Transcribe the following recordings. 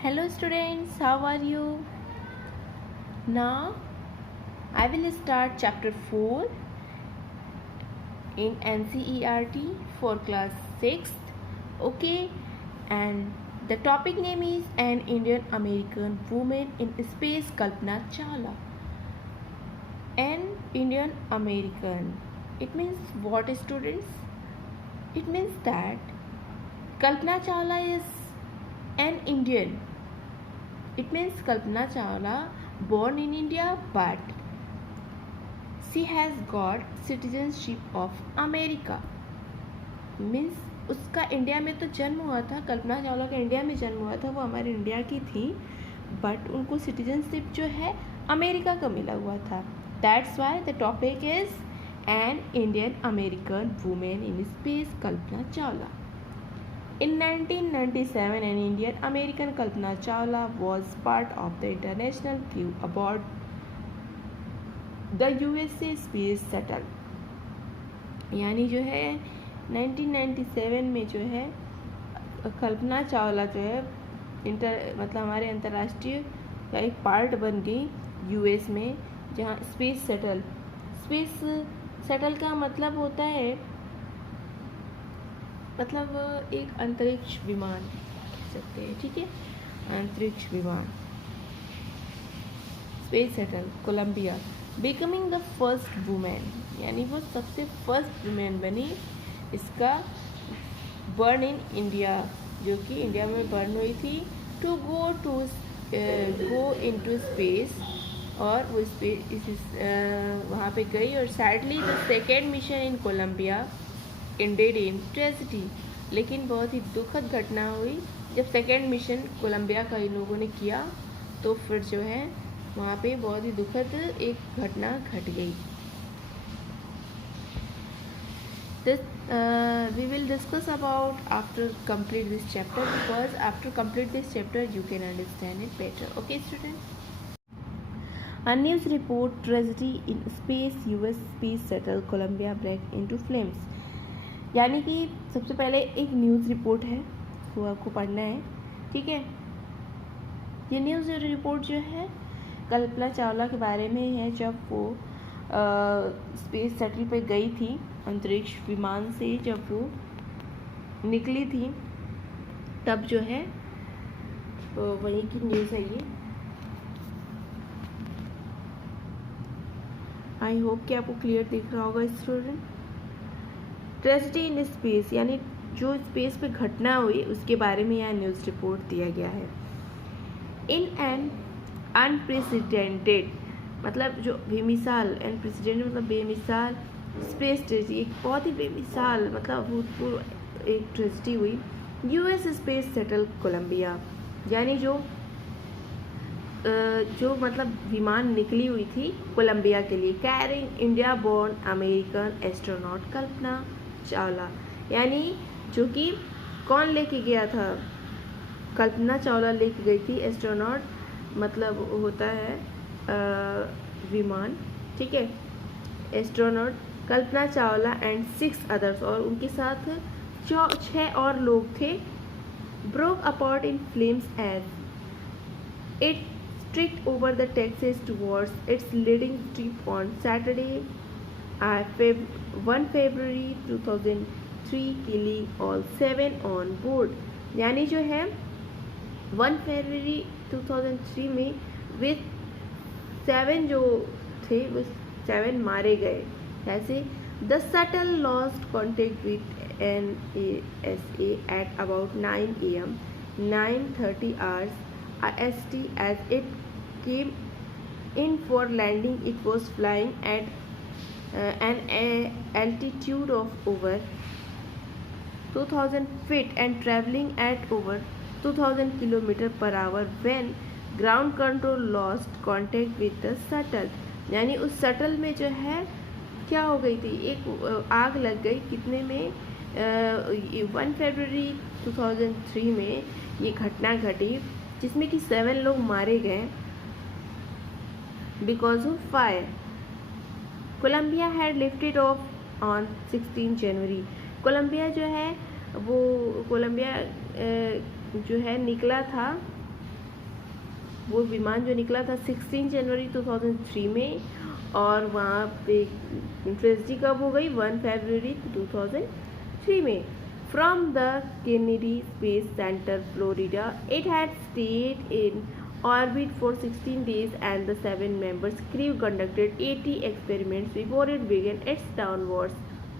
Hello students, how are you? Now I will start chapter 4 in NCERT for class 6th. Okay, and the topic name is An Indian American Woman in Space, Kalpana Chawla. An Indian American. It means what, students? It means that Kalpana Chawla is an Indian. It means Kalpana Chawla born in India, but she has got citizenship of America. Means उसका India में तो जन्म हुआ था, कल्पना चावला का India में जन्म हुआ था, वो हमारे इंडिया की थी, बट उनको सिटीजनशिप जो है अमेरिका का मिला हुआ था. That's why the topic is an Indian American women in space, Kalpana Chawla. In 1997, an Indian American Kalpana Chawla was part of the international crew aboard the USA Space Shuttle. यानी जो है 1997 में जो है कल्पना चावला जो है मतलब हमारे अंतर्राष्ट्रीय का एक पार्ट बन गई यूएस में, जहाँ स्पेस शटल का मतलब होता है मतलब एक अंतरिक्ष विमान कह सकते हैं, ठीक है, अंतरिक्ष विमान. Space shuttle Columbia becoming the first women, यानी वो सबसे फर्स्ट वुमेन बनी इसका बर्न इन इंडिया, जो कि इंडिया में बर्न हुई थी, टू गो इनटू स्पेस, और वो स्पेस वहाँ पे गई. और sadly the second mission in Columbia ended in tragedy, लेकिन बहुत ही दुखद घटना हुई जब सेकेंड मिशन कोलंबिया का इन लोगों ने किया, तो फिर जो है वहाँ पे बहुत ही दुखद एक घटना घट गई. We will discuss about after complete this chapter, because after complete this chapter you can understand it better. Okay students? A news report, tragedy in space, US space shuttle Columbia break into flames. यानी कि सबसे पहले एक news report है, वो आपको पढ़ना है, ठीक है. ये न्यूज़ रिपोर्ट जो है कल्पना चावला के बारे में है, जब वो स्पेस शटल पे गई थी, अंतरिक्ष विमान से जब वो निकली थी, तब जो है वही की न्यूज़ है ये. आई होप कि आपको क्लियर दिख रहा होगा स्टूडेंट. ट्रेजिडी इन स्पेस, यानी जो स्पेस पे घटना हुई उसके बारे में यहाँ न्यूज़ रिपोर्ट दिया गया है. इन एन अनप्रेसिडेंटेड, मतलब जो बेमिसाल, अनप्रेसिडेंटेड मतलब बेमिसाल, स्पेस ट्रेजिडी एक बहुत ही बेमिसाल मतलब भूतपूर्व एक ट्रेजिडी हुई. यूएस स्पेस शटल कोलंबिया, यानी जो मतलब विमान निकली हुई थी कोलंबिया के लिए, carrying India born American astronaut Kalpana Chawla, यानी जो कि कौन लेके गया था, कल्पना चावला लेके गई थी. एस्ट्रोनॉट मतलब होता है विमान, ठीक है. Astronaut Kalpana Chawla and 6 others, और उनके साथ 6 और लोग थे. Broke apart in flames as it streaked over the Texas towards its leading trip on Saturday, 1 February 2003, killing all 7 on board. यानी जो है 1 फरवरी 2003 में विथ 7 जो थे वो 7 मारे गए. ऐसे the shuttle lost contact with NASA at about 9 AM 9:30 hours IST as it came in for landing. It was flying at an altitude of over 2000 feet and traveling at over 2000 km/h when ground control lost contact with the shuttle. यानी उस shuttle में जो है क्या हो गई थी, एक आग लग गई. कितने में 1 फरवरी 2003 में ये घटना घटी, जिसमें कि 7 लोग मारे गए because of fire. Columbia had lifted off on 16 January. Columbia जो है वो कोलंबिया जो है निकला था वो विमान जो निकला था 16 जनवरी 2003 में, और वहाँ पे ट्रेजिडी कब हो गई 1 फरवरी 2003 में. From the Kennedy Space Center, Florida, it had stayed in orbit for 16 days, and the 7 members crew conducted 80 experiments before it began its downwards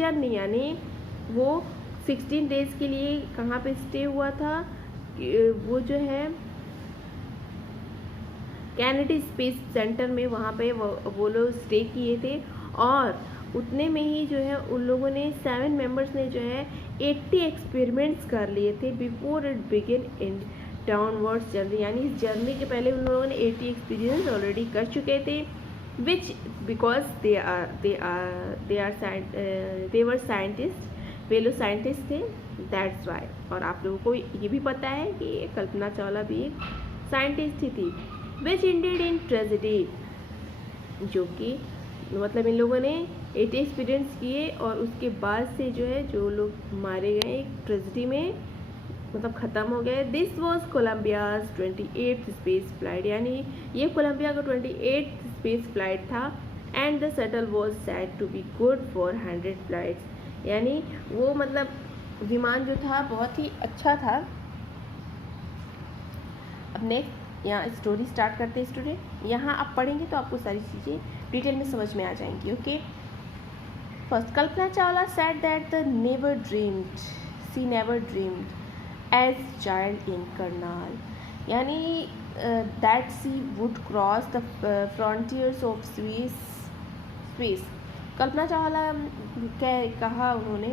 journey. यानी वो 16 डेज के लिए कहाँ पे स्टे हुआ था, वो जो है कैनेडी स्पेस सेंटर में, वहाँ पे वो लोग स्टे किए थे. और उतने में ही जो है उन लोगों ने 7 मेंबर्स ने जो है 80 एक्सपेरिमेंट्स कर लिए थे before it begin in downwards journey. यानी इस जर्नी के पहले उन लोगों ने 80 एक्सपीरियंस ऑलरेडी कर चुके थे, which because they were scientist, वे लोग साइंटिस्ट थे, दैट्स वाई. और आप लोगों को ये भी पता है कि कल्पना चावला भी एक साइंटिस्ट ही थी. विच इंडेड इन ट्रेजिडी, जो कि मतलब इन लोगों ने 80 एक्सपीरियंस किए और उसके बाद से जो है जो लोग मारे गए एक ट्रेजिडी में, मतलब ख़त्म हो गए. This was Columbia's 28th space flight. यानी ये कोलम्बिया का 28th स्पेस फ्लाइट था. And the shuttle was said to be good for 100 flights. यानी वो मतलब विमान जो था बहुत ही अच्छा था. अब नेक्स्ट यहाँ स्टोरी स्टार्ट करते हैं स्टूडेंट. यहाँ आप पढ़ेंगे तो आपको सारी चीज़ें डिटेल में समझ में आ जाएंगी. Okay, first Kalpana Chawla said that she never dreamed as child in Karnal. यानी that she would cross the frontiers of space. Kalpana Chawla कहा उन्होंने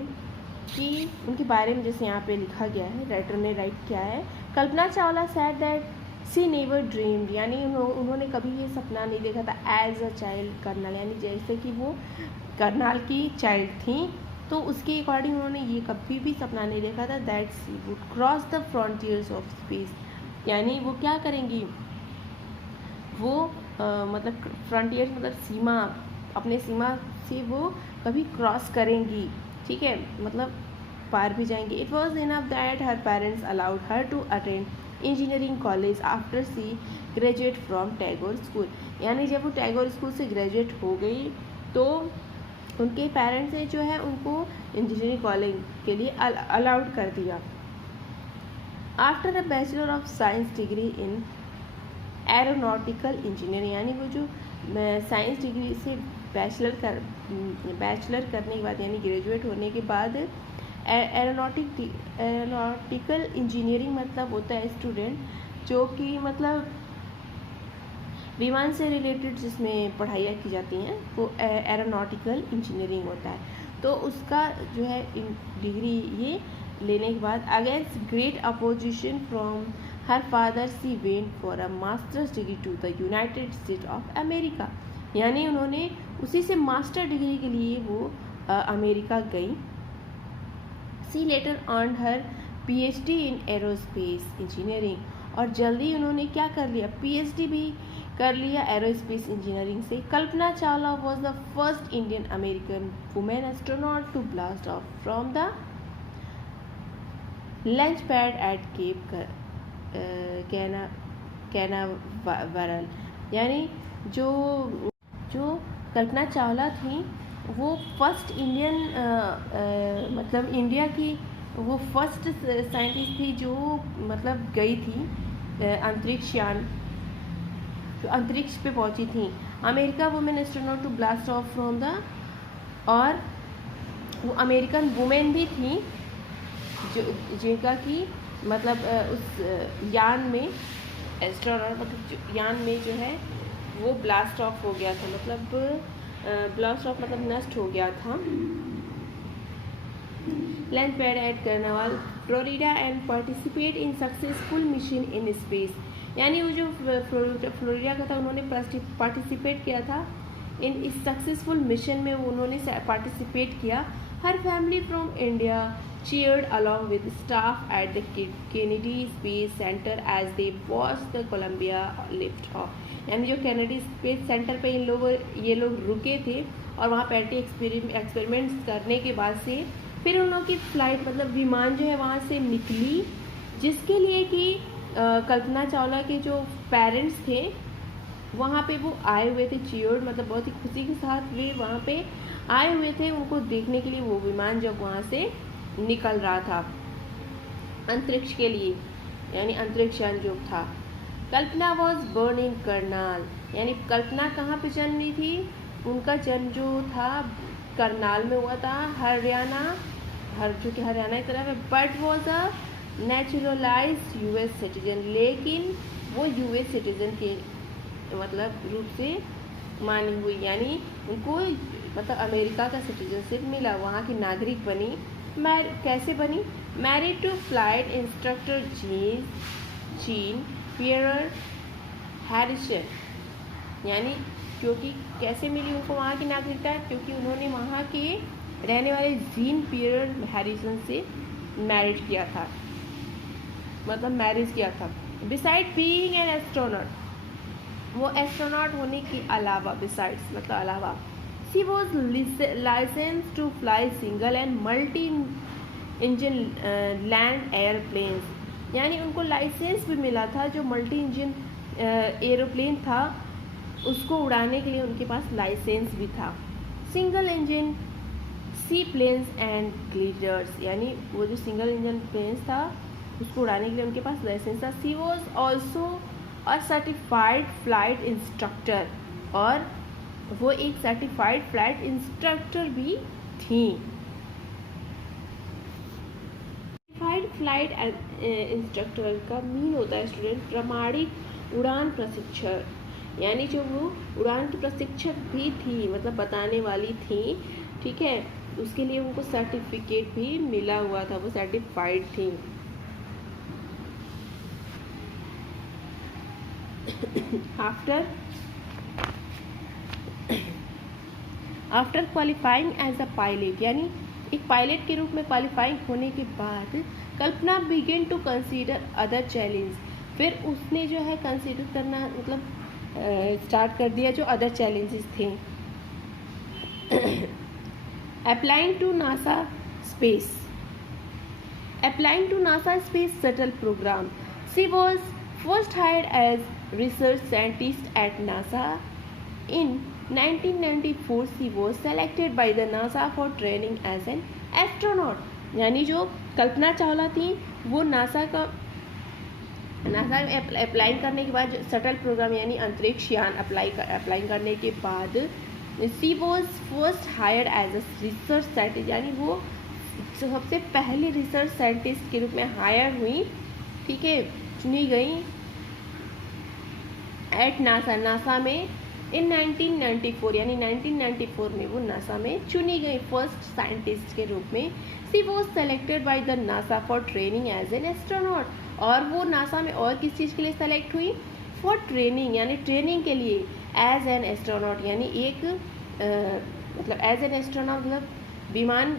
कि उनके बारे में जैसे यहाँ पे लिखा गया है, राइटर ने राइट किया है. Kalpana Chawla said that she never dreamed, यानी उन्होंने कभी ये सपना नहीं देखा था एज अ चाइल्ड करनाल. यानी जैसे कि वो करनाल की चाइल्ड थी, तो उसके अकॉर्डिंग उन्होंने ये कभी भी सपना नहीं देखा था that she would cross the frontiers of space. यानी वो क्या करेंगी, वो मतलब फ्रंटियर्स मतलब सीमा, अपने सीमा से वो कभी क्रॉस करेंगी. ठीक है, मतलब पार भी जाएंगे. It was enough that her parents allowed her to attend engineering college after she graduate from Tagore school. यानी जब वो टैगोर स्कूल से ग्रेजुएट हो गई तो उनके पेरेंट्स ने जो है उनको इंजीनियरिंग कॉलेज के लिए अलाउड कर दिया. After a bachelor of science degree in aeronautical engineering, यानी वो जो साइंस डिग्री से बैचलर करने के बाद यानी ग्रेजुएट होने के बाद एरोनॉटिकल इंजीनियरिंग मतलब होता है स्टूडेंट जो कि मतलब विमान से रिलेटेड जिसमें पढ़ाइयाँ की जाती हैं वो एरोनॉटिकल इंजीनियरिंग होता है. तो उसका जो है डिग्री ये लेने के बाद against great opposition from her father she went for a masters degree to the United State of America. यानी उन्होंने उसी से मास्टर डिग्री के लिए वो अमेरिका गई. She later earn her PhD in aerospace engineering, और जल्दी उन्होंने क्या कर लिया, PhD भी कर लिया एरोस्पेस इंजीनियरिंग से. Kalpana Chawla was the first Indian American women astronaut to blast off from the launch pad at Cape Canaveral. यानी जो कल्पना चावला थी वो फर्स्ट इंडियन मतलब इंडिया की वो फर्स्ट साइंटिस्ट थी जो मतलब गई थी अंतरिक्षयान, जो अंतरिक्ष पे पहुंची थी. America women astronaut to blast off from the, और वो अमेरिकन वुमेन भी थी जो जिनका कि मतलब उस यान में एस्ट्रोनॉट मतलब यान में जो है वो ब्लास्ट ऑफ हो गया था, मतलब ब्लास्ट ऑफ मतलब नष्ट हो गया था. Launch pad at Canaveral Florida and participate in successful mission in space. यानी वो जो फ्लोरिडा का था उन्होंने पार्टिसिपेट किया था इन इस सक्सेसफुल मिशन में, वो उन्होंने पार्टिसिपेट किया. Her family from India cheered along with staff at the Kennedy Space Center as they watched the Columbia lift off. यानी जो कैनेडी स्पेस सेंटर पे ये लोग रुके थे और वहाँ पे एक्सपेरिमेंट्स करने के बाद से फिर उन लोगों की फ्लाइट मतलब विमान जो है वहाँ से निकली, जिसके लिए कि कल्पना चावला के जो पेरेंट्स थे वहाँ पे वो आए हुए थे, चीयर्ड मतलब बहुत ही खुशी के साथ वे वहाँ पे आए हुए थे उनको देखने के लिए, वो विमान जब वहाँ से निकल रहा था अंतरिक्ष के लिए, यानी अंतरिक्ष यान जो था। कल्पना वॉज बर्न इन करनाल, यानी कल्पना कहाँ पे जन्म ली थी, उनका जन्म जो था करनाल में हुआ था, हरियाणा, जो कि हरियाणा की तरफ है। But was a naturalised US citizen, लेकिन वो यूएस सिटीजन के मतलब रूप से मानी हुई, यानी उनको मतलब अमेरिका का सिटीजनशिप मिला, वहाँ की नागरिक बनी। कैसे बनी? Married to flight instructor Jean Pierre Harrison, यानी क्योंकि कैसे मिली उनको वहाँ की नागरिकता, क्योंकि उन्होंने वहाँ के रहने वाले जीन पियरर हैरिसन से मैरिज किया था, मतलब मैरिज किया था। बिसाइड बीइंग एन एस्ट्रोनॉट, वो एस्ट्रोनॉट होने के अलावा, बिसाइड्स मतलब अलावा, she was license to fly single and multi engine land airplanes, यानी उनको लाइसेंस भी मिला था, जो मल्टी इंजन एरोप्लेन था उसको उड़ाने के लिए उनके पास लाइसेंस भी था। Single engine seaplanes and gliders, यानी वो जो सिंगल इंजन प्लेन्स था उसको उड़ाने के लिए उनके पास लाइसेंस था। She was also a certified flight instructor, और वो एक सर्टिफाइड फ्लाइट इंस्ट्रक्टर भी थी। सर्टिफाइड फ्लाइट इंस्ट्रक्टर का मीन होता है स्टूडेंट प्रमाणित उड़ान प्रशिक्षक, यानी जो वो उड़ान की प्रशिक्षक भी थी, मतलब बताने वाली थी, ठीक है, उसके लिए उनको सर्टिफिकेट भी मिला हुआ था, वो सर्टिफाइड थी। After qualifying as a pilot, यानी एक पायलट के रूप में क्वालिफाइंग होने के बाद Kalpana begin to consider other challenge, फिर उसने जो है कंसीडर करना मतलब स्टार्ट कर दिया जो अदर चैलेंजेस थे। Applying to NASA space, applying to NASA space shuttle program, she was first hired as research scientist at NASA. In 1994 she was selected by the NASA for training as an astronaut, यानी जो कल्पना चावला थी वो NASA में apply करने के बाद shuttle programme यानी अंतरिक्ष यान अप्लाई करने के बाद she was first hired as a research scientist, यानी वो सबसे पहले रिसर्च साइंटिस्ट के रूप में हायर हुई, ठीक है, चुनी गई एट नासा में इन 1994, यानी 1994 में वो नासा में चुनी गई फर्स्ट साइंटिस्ट के रूप में। She was selected by the NASA for training as an astronaut, और वो नासा में और किस चीज़ के लिए सेलेक्ट हुई? फॉर ट्रेनिंग, यानी ट्रेनिंग के लिए, एज एन एस्ट्रोनॉट, यानी एक मतलब एज एन एस्ट्रोनॉट मतलब विमान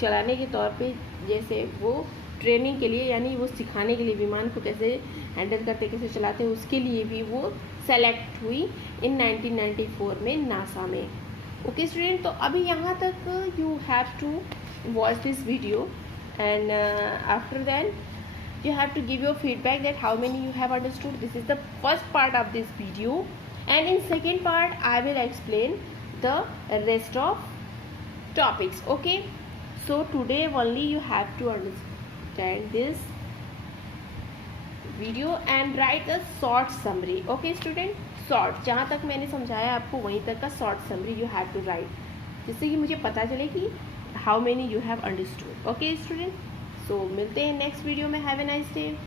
चलाने के तौर पे, जैसे वो ट्रेनिंग के लिए, यानी वो सिखाने के लिए विमान को कैसे हैंडल करते, कैसे चलाते हैं, उसके लिए भी वो सेलेक्ट हुई इन 1994 में नासा में। ओके स्टूडेंट, तो अभी यहाँ तक you have to watch this video and after than you have to give your feedback that how many you have understood. This is the first part of this video, and in second part I will explain the rest of topics. Okay, so today only you have to understand this video and write a short summary. Okay student, short, जहाँ तक मैंने समझाया आपको वहीं तक का short summary you have to write, जिससे कि मुझे पता चले कि how many you have understood. Okay student, so मिलते हैं नेक्स्ट वीडियो में. Have a nice day.